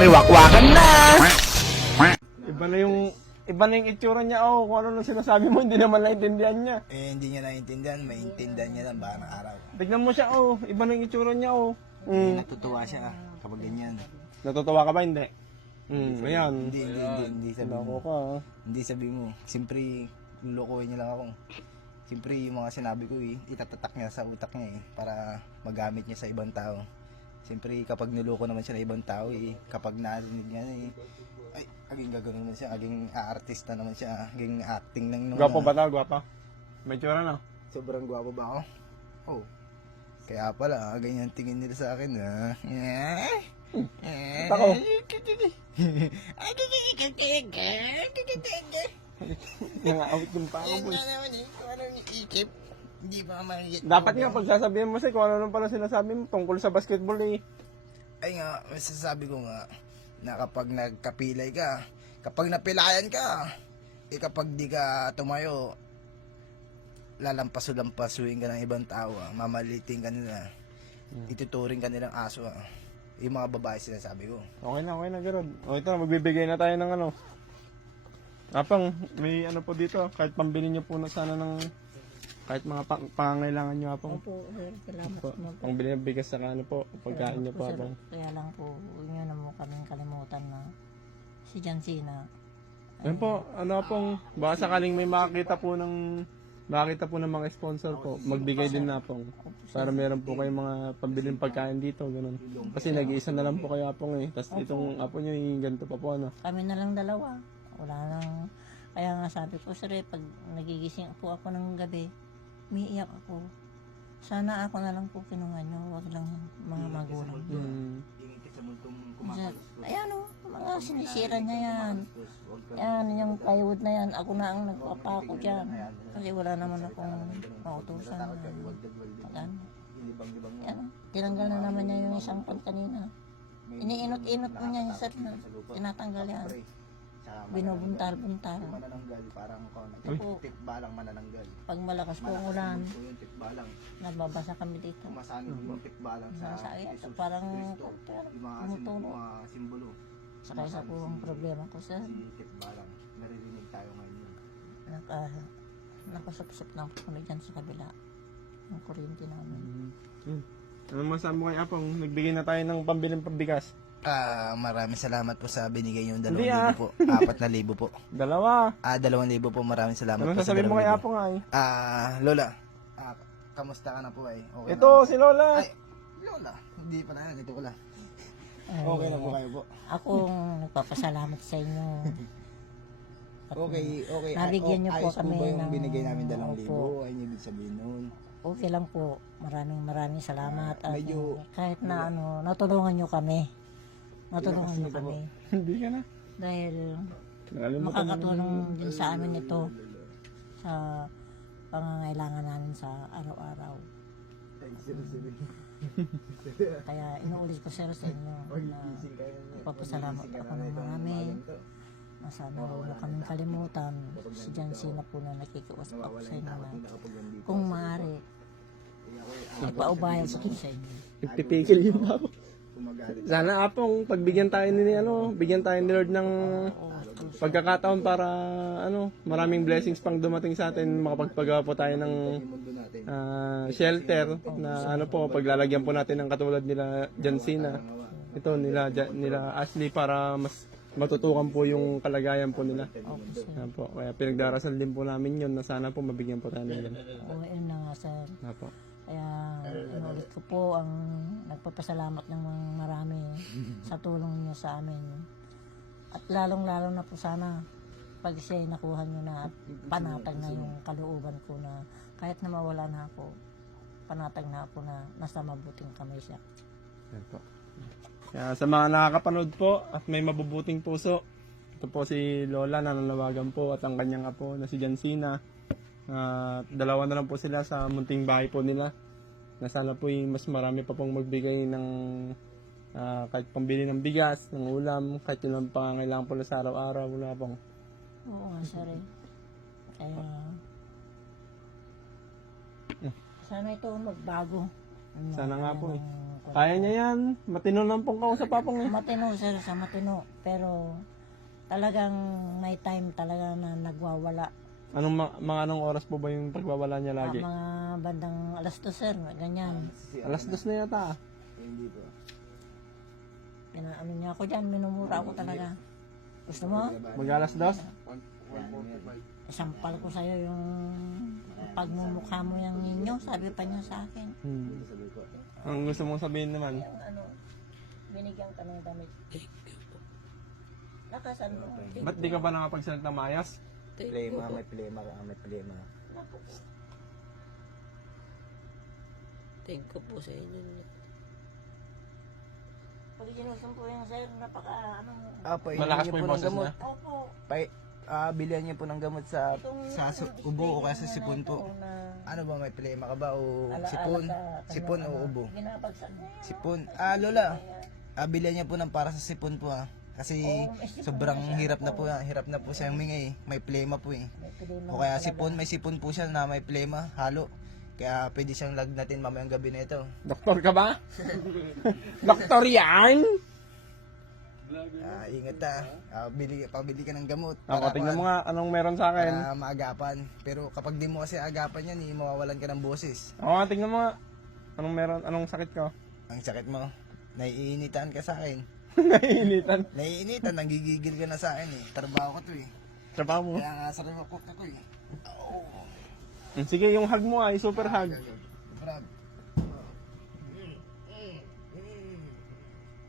hariwakwakan na. Iba na yung itsura niya, kung ano nang sinasabi mo, hindi naman naintindihan niya. Hindi niya naintindihan, maintindihan niya lang baka araw. Tignan mo siya, iba na yung itsura niya, Natutuwa siya kapag ganyan. Natutuwa ka ba? Hindi. Ayan. Hindi sabi Loko mo. ka, Hindi sabi mo. Siyempre, lulukuhin niya lang ako. Siyempre, yung mga sinabi ko itatatak niya sa utak niya para magamit niya sa ibang tao. Siyempre, kapag niloko naman siya ng ibang tao kapag narinig niya ay, aging gagawin naman siya, aging aartista naman siya, aging acting ng Gwapo ba ta? Gwapo? May tsura na. Sobrang gwapo ba ako? Oh. Kaya pala, ganyan tingin nila sa akin, ha? Tako. Nangaawit yung pa ako, boy. Dapat nga pagsasabihin mo siya kung ano nung pala sinasabi mo tungkol sa basketball Ay nga, masasabi ko nga, na kapag nagkapilay ka, kapag napilayan ka, kapag di ka tumayo, lalampaso-lampasuin ka ng ibang tao, mamaliting ka nila, ituturing ka nilang aso, yung mga babae sinasabi ko. Okay na, Gerard. O ito, magbibigay na tayo ng ano. Apang, may ano po dito, kahit pambili nyo po na sana ng, kahit mga pangangailangan nyo, Apang. Opo, sir. Salamat Po, na po. pangbili ng bigas sa ano po, pagkain nyo po, Sir, Apang. kaya lang po, huwag nyo na mo kaming kalimutan na si Jansina. Ayun po, ano pong, baka sakaling may makakita po ng mga sponsor po, magbigay din na pong. Para meron po kayong mga pambiling pagkain dito, ganun. Kasi nag-iisa na lang po kayo, Apong Tapos itong apo nyo, yung ganito pa po, ano. Kami na lang dalawa. Wala nang, kaya nga sabi ko, sir, pag nagigising po ako ng gabi, umiiyak ako. Sana ako na lang po pinungan nyo, wag lang mga magulang. Ayan mga sinisira niya yan. Yan, yung plywood na yan, ako na ang nagpapako dyan. Kasi wala naman akong mautusan. Yan, tinanggal na naman niya yung isang pan kanina. Iniinot-inot mo niya yung sir na tinatanggal yan. Binubuntal-buntal. Manananggal, parang tikbalang manananggal. Pag malakas po ang ulan, Yung tikbalang, nababasa kami dito. kumasano yung tikbalang sa Masaya, Jesus. parang Yung mga tumutulo. simbolo. Saka isa po ang problema ko sir. Si tikbalang, naririnig tayo ngayon yun. Nakasupsup na ako dyan sa kabila. Ang kuryente namin. Ano masabi mo kay Apong? Nagbigay na tayo ng pambiling pabigas. Maraming salamat po sa binigay yung Hindi, 2,000 po. 4,000 po. Dalawa. 2,000 po. Maraming salamat Ano po sa sasabihin mo kay 2,000. Apong ay? Lola, kamusta ka na po ay? Okay Ito, na? si Lola. Ay, Lola, hindi pa na yan. Ito ko lang. Ay, Okay na po kayo po. Ako nagpapasalamat sa inyo. Okay. Nabigyan niyo po Ayos kami po ba yung ng- binigay namin 2,000? Opo. Ay, ibig sabihin nun. Okay lang po. Maraming salamat. At medyo- kahit na natulungan nyo kami. Natulungan nyo kami. Hindi ka na. Dahil Nakalimutan mo. makakatulong din sa amin ito sa pangangailangan namin sa araw-araw. Kaya inuulit ko sir sa inyo na papasalamat ako ng marami. Na sana huwag mo kaming kalimutan. Si Jansina po na nakikiusap ako sa inyo na kung maaari, magpaubayan sa sa inyo. Ipipigil yung ako. Sana Apong, pagbigyan tayo bigyan tayo ni Lord ng pagkakataon para maraming blessings pang dumating sa atin, makapagpagawa po tayo ng shelter na paglalagyan po natin ng katulad nila Jansina. Ito nila Ashley para mas matutukan po yung kalagayan po nila. Yan po. Kaya pinagdarasal din po namin yun na sana po mabigyan po tayo nila. Oo, yun na nga sir. Yan po. Kaya inulit ko po ang nagpapasalamat ng mga marami sa tulong niyo sa amin. At lalong-lalo na po sana pag siya'y nakuha niyo na at panatag na yung kalooban ko na kahit na mawala na ako, panatag na ako na nasa mabuting kamay siya. Yan po. Kaya sa mga nakakapanood po at may mabubuting puso, ito po si Lola na nanawagan po at ang kanyang apo na si Jansina. Dalawa na lang po sila sa munting bahay po nila. Na sana po mas marami pa pong magbigay ng kahit pambili ng bigas, ng ulam, kahit yun lang pangangailangan po sa araw-araw, wala pong. Oo nga sir eh. Kaya sana ito magbago Sana nga po eh. Kaya niya yan. Matino lang pong kausap papong eh. Matino sir, sa matino. Pero talagang may time talaga na nagwawala. Mga anong oras po ba yung pagwawala niya lagi? Mga bandang alas 2 sir, ganyan. Alas 2 na yata. Hindi po. Pinaano niya ako dyan, minumura ako talaga. Gusto mo? Mag-alas 2? Isampal ko sa'yo yung pagmumukha mo yung ninyo, sabi pa niya sa akin. Ang gusto mong sabihin naman? Yung ano, binigyan ka ng damit. Nakasan mo. Ba't di ka ba nakapagsalita mayas? Plema, may plema ka, may plema. Thank you po sa inyo. Pag sinusumpo yung sir, napaka ano. Malakas po niyo yung ng boses gamot. niya? Opo. Bilihan niyo po ng gamot sa ubo o kaya sa sipon po. Na Ano ba, may plema ka ba o alaala sipon? sa Sipon kanyang, o ubo? Ginapagsak niya. Sipon. Lola. Bilihan niyo po ng para sa sipon po Kasi may sipon sobrang na siya. hirap na po siya humingay. May plema po eh. May pilima O kaya talaga. sipon, may sipon po siya na may plema, halo. Kaya pwede siyang lagnatin mamayang gabi na ito. Doktor ka ba? Doktor yan? Ingat pabili ka ng gamot. Ako, tingnan mo nga anong meron sa akin. Para maagapan. Pero kapag di mo kasi agapan yan, mawawalan ka ng boses. Ako nga, tingnan mo nga. Anong meron, anong sakit ko? Ang sakit mo, naiinitan ka sa akin. Naiinitan. Naiinitan, nanggigigil ka na sa akin eh. Trabaho ko to eh. Trabaho mo. Kaya nga sa report ako eh. Sige, yung hug mo ay super hug. Brad.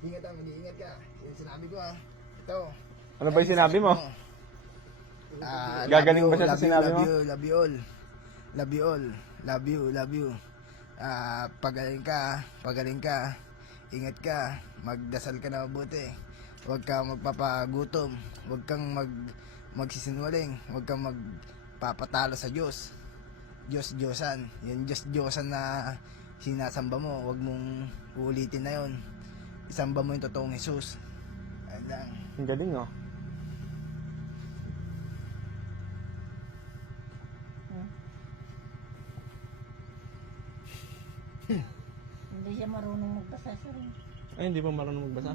Ingat mag-iingat ka. Yung sinabi ko Ito. Ano ba yung sinabi mo? Gagaling ba siya sa sinabi mo? Love you all. Love you all. Love you, love you. Pagaling ka. Ingat ka. Magdasal ka na mabuti. Huwag kang magpapagutom. Huwag kang magsisinwaling. Huwag kang magpapatalo sa Diyos. Diyos-Diyosan. Yung Diyos-Diyosan na sinasamba mo. Huwag mong uulitin na yon. Isamba mo yung totoong Jesus. Ayun lang. Ang galing oh. Hindi siya marunong magbasa sir. Ay, hindi pa marunong magbasa.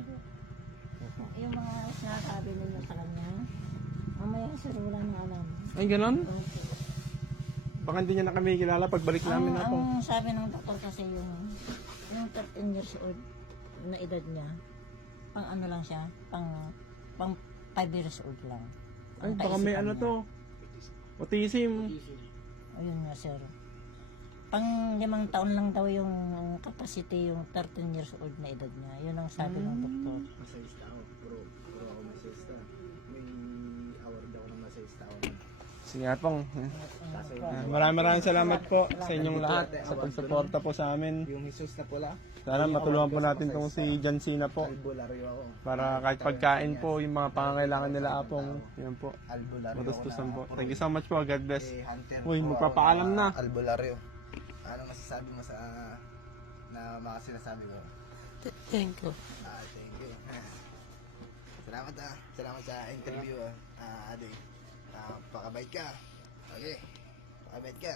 Yung mga sinasabi nila sa kanya, mamaya sir wala na alam. Ay, ganon? Baka hindi niya na kami kilala pagbalik namin na po. Ang sabi ng doktor kasi yung 13 years old na edad niya, pang ano lang siya, pang 5 years old lang. Ay, Ang baka may kaisipan ano niya. to. Autism. Ayun nga sir. Pang 5 taon lang daw yung capacity yung 13 years old na edad niya. Yun ang sabi ng doktor. Masayista ako. Puro ako masayista. May award ako ng masayista ako. Sige nga pong. Maraming salamat po sa inyong lahat sa pagsuporta po sa amin. Yung Jesus na pula, Sana matulungan po natin tong si Jansina po. albularyo ako. Para kahit pagkain po, yung mga pangangailangan nila apong, yun po. Albularyo Matustusan ako po. Thank you so much po. God bless. Hunter Uy, po magpapaalam ako na. Albularyo. Ano masasabi mo sa na mga sinasabi ko? Thank you. Thank you. Salamat Salamat sa interview Ade. Pakabait ka. Okay. Pakabait ka.